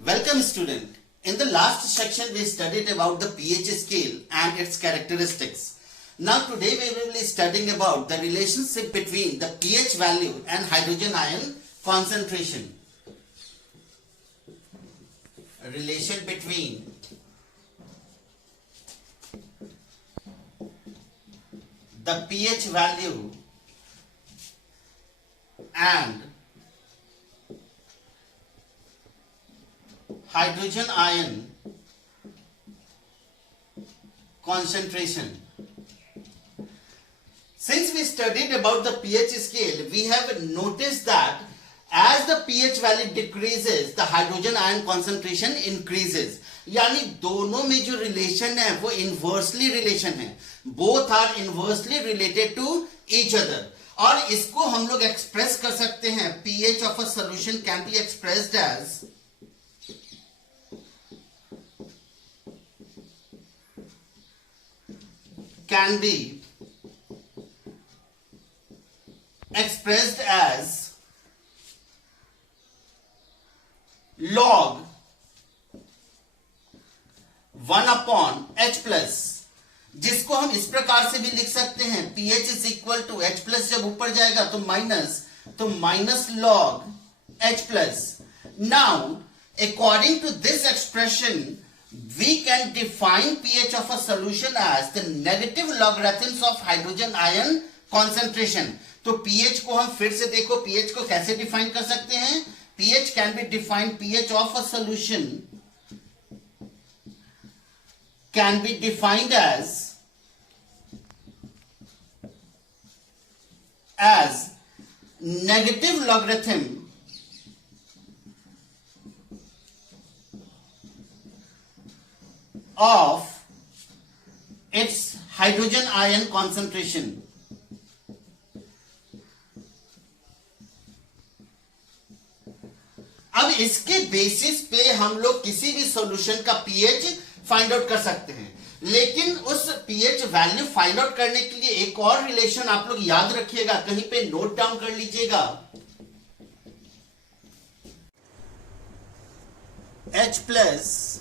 Welcome student. In the last section we studied about the pH scale and its characteristics. Now today we will be studying about the relationship between the pH value and hydrogen ion concentration. A relation between the pH value and hydrogen ion concentration. Since we studied about the pH scale, we have noticed that as the pH value decreases, the hydrogen ion concentration increases. यानी दोनों में जो relation है वो inversely relation है. Both are inversely related to each other. और इसको हम लोग एक्सप्रेस कर सकते हैं. pH of a solution can be expressed as can be expressed as log 1 upon H plus, जिसको हम इस प्रकार से भी लिख सकते हैं pH is equal to H plus. जब ऊपर जाएगा तो minus log H plus. Now according to this expression we can define pH of a solution as the negative logarithms of hydrogen ion concentration. तो pH को हम फिर से देखो, pH को कैसे डिफाइन कर सकते हैं. pH can be defined, pH of a solution can be defined as negative logarithm of its hydrogen ion concentration. अब इसके बेसिस पे हम लोग किसी भी सॉल्यूशन का पीएच फाइंड आउट कर सकते हैं. लेकिन उस पीएच वैल्यू फाइंड आउट करने के लिए एक और रिलेशन आप लोग याद रखिएगा, कहीं पे नोट डाउन कर लीजिएगा. H plus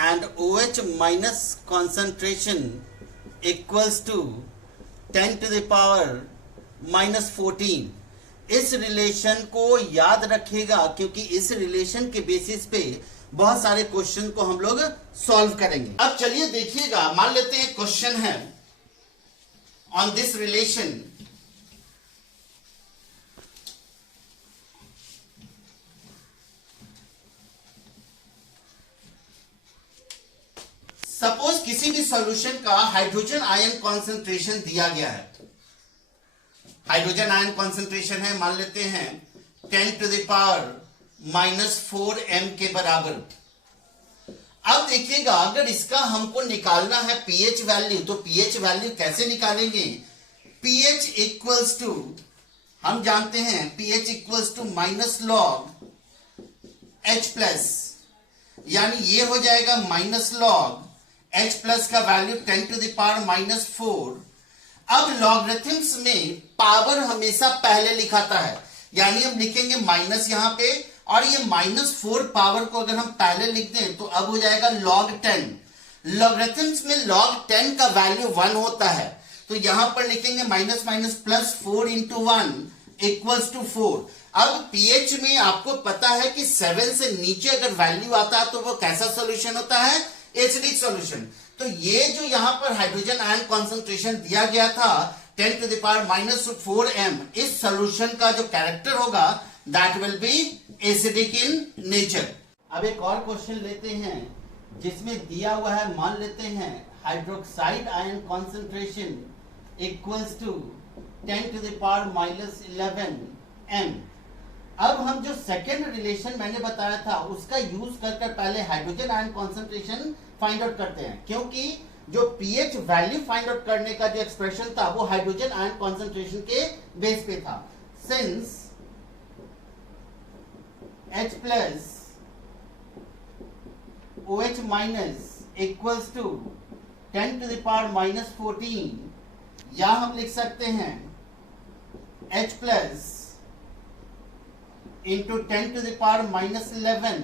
and OH minus concentration equals to 10 to the power minus 14. इस रिलेशन को याद रखिएगा क्योंकि इस रिलेशन के बेसिस पे बहुत सारे क्वेश्चन को हम लोग सॉल्व करेंगे. अब चलिए देखिएगा, मान लेते हैं क्वेश्चन है ऑन दिस रिलेशन. सपोज किसी भी सॉल्यूशन का हाइड्रोजन आयन कॉन्सेंट्रेशन दिया गया है. हाइड्रोजन आयन कॉन्सेंट्रेशन है, मान लेते हैं 10 to the power minus 4 m के बराबर. अब देखिएगा, अगर इसका हमको निकालना है पीएच वैल्यू, तो पीएच वैल्यू कैसे निकालेंगे. पीएच इक्वल्स टू, हम जानते हैं pH equals to minus log H plus, यानी ये हो जाएगा माइनस लॉग H प्लस का value 10 to the power minus 4. अब लॉगरिथम्स में पावर हमेशा पहले लिखाता है, यानी हम लिखेंगे माइनस यहां पे, और ये माइनस 4 पावर को अगर हम पहले लिख दें तो अब हो जाएगा log 10. लॉगरिथम्स में log 10 का वैल्यू 1 होता है, तो यहां पर लिखेंगे minus minus plus 4 into 1 equals to 4. अब pH में आपको पता है कि 7 से नीचे अगर वैल्यू आता है तो वो कैसा सॉल्यूशन होता है, एसिडिक सॉल्यूशन. तो ये जो यहां पर हाइड्रोजन आयन कॉन्सेंट्रेशन दिया गया था 10 to the power minus 4 m, इस सॉल्यूशन का जो कैरेक्टर होगा that will be acidic in nature. अब एक और क्वेश्चन लेते हैं जिसमें दिया हुआ है, मान लेते हैं hydroxide ion concentration equals to 10 to the power minus 11 m. अब हम जो सेकेंड रिलेशन मैंने बताया था उसका यूज कर पहले hydrogen ion concentration find out करते हैं, क्योंकि जो पीएच वैल्यू फाइंड आउट करने का जो एक्सप्रेशन था वो हाइड्रोजन आयन कॉन्सेंट्रेशन के बेस पे था. Since H plus OH minus equals to 10 to the power minus 14, या हम लिख सकते हैं H plus into 10 to the power minus 11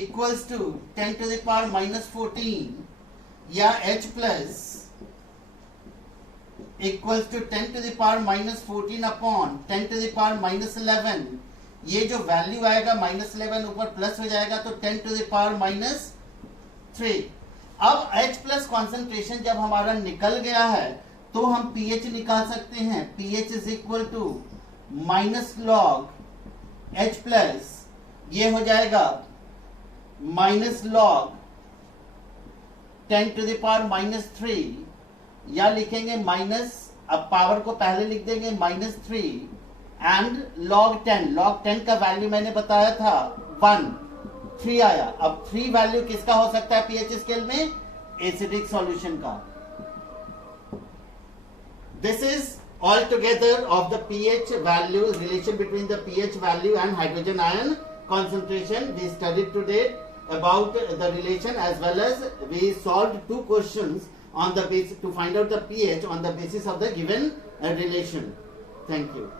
equals to 10 to the power minus 14 या h plus equals to 10 to the power minus 14 upon 10 to the power minus 11, ये जो value आएगा minus 11 ऊपर प्लस हो जाएगा तो 10 to the power minus 3। अब H plus concentration जब हमारा निकल गया है तो हम pH निकाल सकते हैं। pH is equal to minus log H plus, ये हो जाएगा minus log 10 to the power minus 3, या लिखेंगे माइनस, अब पावर को पहले लिख देंगे माइनस 3 एंड log 10 का वैल्यू मैंने बताया था 1, 3 आया। अब 3 वैल्यू किसका हो सकता है पीएच स्केल में? एसिडिक सॉल्यूशन का। This is all together of the pH value, relation between the pH value and hydrogen ion concentration we studied today about the relation, as well as we solved 2 questions on the basis to find out the pH on the basis of the given relation. Thank you.